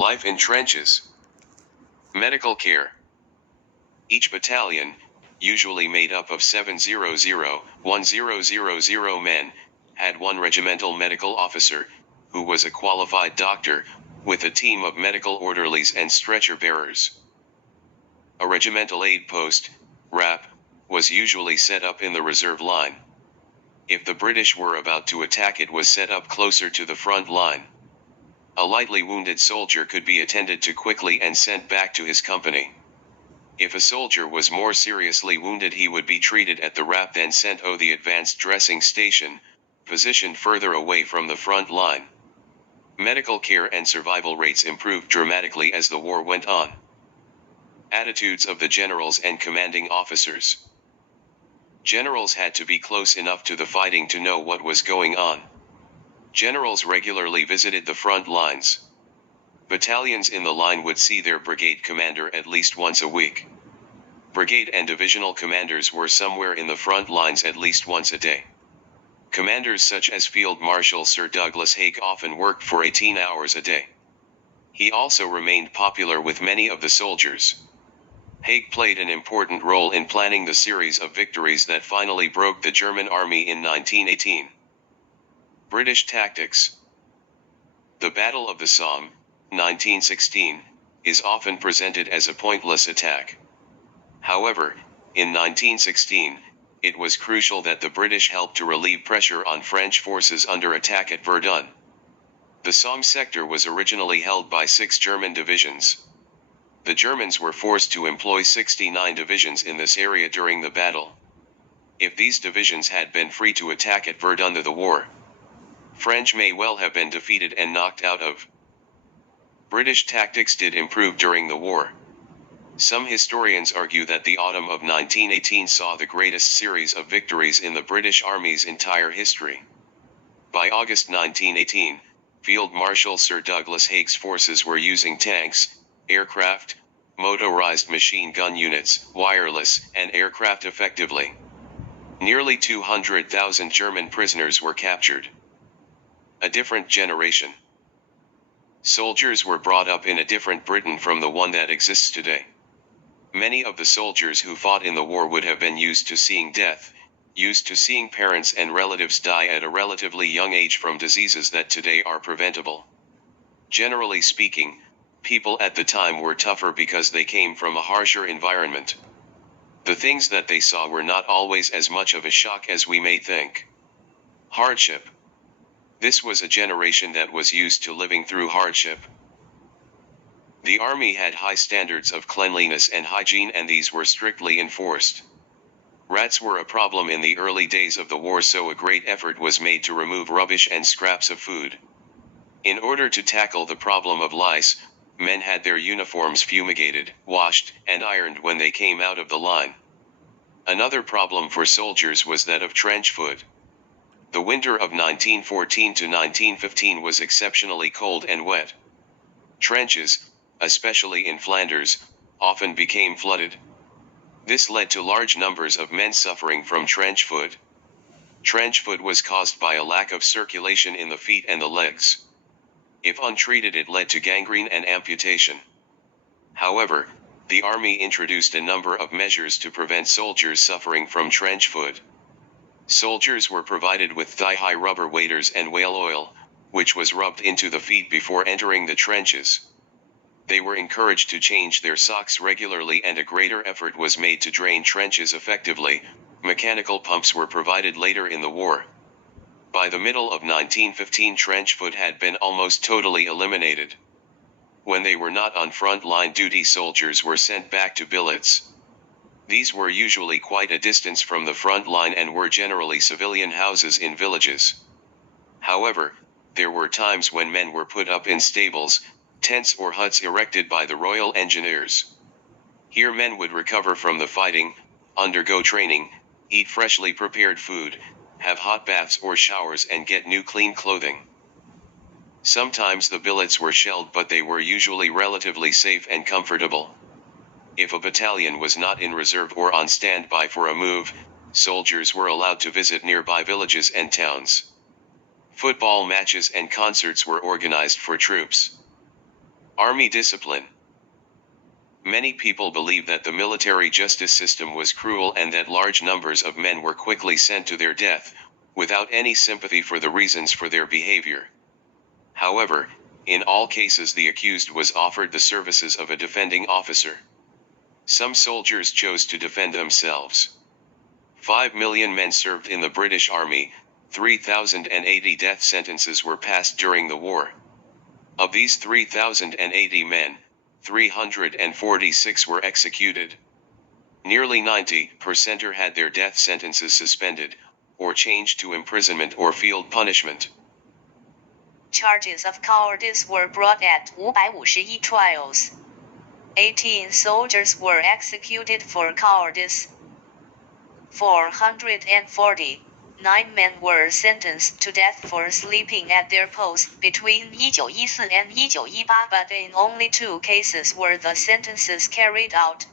Life in trenches. Medical care. Each battalion, usually made up of 700-1000 men, had one regimental medical officer, who was a qualified doctor, with a team of medical orderlies and stretcher bearers. A regimental aid post, RAP, was usually set up in the reserve line. If the British were about to attack, it was set up closer to the front line. A lightly wounded soldier could be attended to quickly and sent back to his company. If a soldier was more seriously wounded, he would be treated at the RAP, then sent to the advanced dressing station, positioned further away from the front line. Medical care and survival rates improved dramatically as the war went on. Attitudes of the generals and commanding officers. Generals had to be close enough to the fighting to know what was going on. Generals regularly visited the front lines. Battalions in the line would see their brigade commander at least once a week. Brigade and divisional commanders were somewhere in the front lines at least once a day. Commanders such as Field Marshal Sir Douglas Haig often worked for 18 hours a day. He also remained popular with many of the soldiers. Haig played an important role in planning the series of victories that finally broke the German army in 1918. British tactics. The Battle of the Somme, 1916, is often presented as a pointless attack. However, in 1916, it was crucial that the British helped to relieve pressure on French forces under attack at Verdun. The Somme sector was originally held by 6 German divisions. The Germans were forced to employ 69 divisions in this area during the battle. If these divisions had been free to attack at Verdun, the war, French may well have been defeated and knocked out of. British tactics did improve during the war. Some historians argue that the autumn of 1918 saw the greatest series of victories in the British Army's entire history. By August 1918, Field Marshal Sir Douglas Haig's forces were using tanks, aircraft, motorized machine gun units, wireless, and aircraft effectively. Nearly 200,000 German prisoners were captured. A different generation. Soldiers were brought up in a different Britain from the one that exists today. Many of the soldiers who fought in the war would have been used to seeing death, used to seeing parents and relatives die at a relatively young age from diseases that today are preventable. Generally speaking, people at the time were tougher because they came from a harsher environment. The things that they saw were not always as much of a shock as we may think. Hardship. This was a generation that was used to living through hardship. The army had high standards of cleanliness and hygiene, and these were strictly enforced. Rats were a problem in the early days of the war, so a great effort was made to remove rubbish and scraps of food. In order to tackle the problem of lice, men had their uniforms fumigated, washed, and ironed when they came out of the line. Another problem for soldiers was that of trench foot. The winter of 1914 to 1915 was exceptionally cold and wet. Trenches, especially in Flanders, often became flooded. This led to large numbers of men suffering from trench foot. Trench foot was caused by a lack of circulation in the feet and the legs. If untreated, it led to gangrene and amputation. However, the army introduced a number of measures to prevent soldiers suffering from trench foot. Soldiers were provided with thigh-high rubber waders and whale oil, which was rubbed into the feet before entering the trenches. They were encouraged to change their socks regularly, and a greater effort was made to drain trenches effectively. Mechanical pumps were provided later in the war. By the middle of 1915, trench foot had been almost totally eliminated. When they were not on front-line duty, soldiers were sent back to billets. These were usually quite a distance from the front line and were generally civilian houses in villages. However, there were times when men were put up in stables, tents or huts erected by the Royal Engineers. Here men would recover from the fighting, undergo training, eat freshly prepared food, have hot baths or showers, and get new clean clothing. Sometimes the billets were shelled, but they were usually relatively safe and comfortable. If a battalion was not in reserve or on standby for a move, soldiers were allowed to visit nearby villages and towns. Football matches and concerts were organized for troops. Army discipline. Many people believe that the military justice system was cruel and that large numbers of men were quickly sent to their death, without any sympathy for the reasons for their behavior. However, in all cases the accused was offered the services of a defending officer. Some soldiers chose to defend themselves. 5 million men served in the British Army, 3,080 death sentences were passed during the war. Of these 3,080 men, 346 were executed. Nearly 90% had their death sentences suspended, or changed to imprisonment or field punishment. Charges of cowardice were brought at 551 trials. 18 soldiers were executed for cowardice. 449 men were sentenced to death for sleeping at their post between 1914 and 1918, but in only 2 cases were the sentences carried out.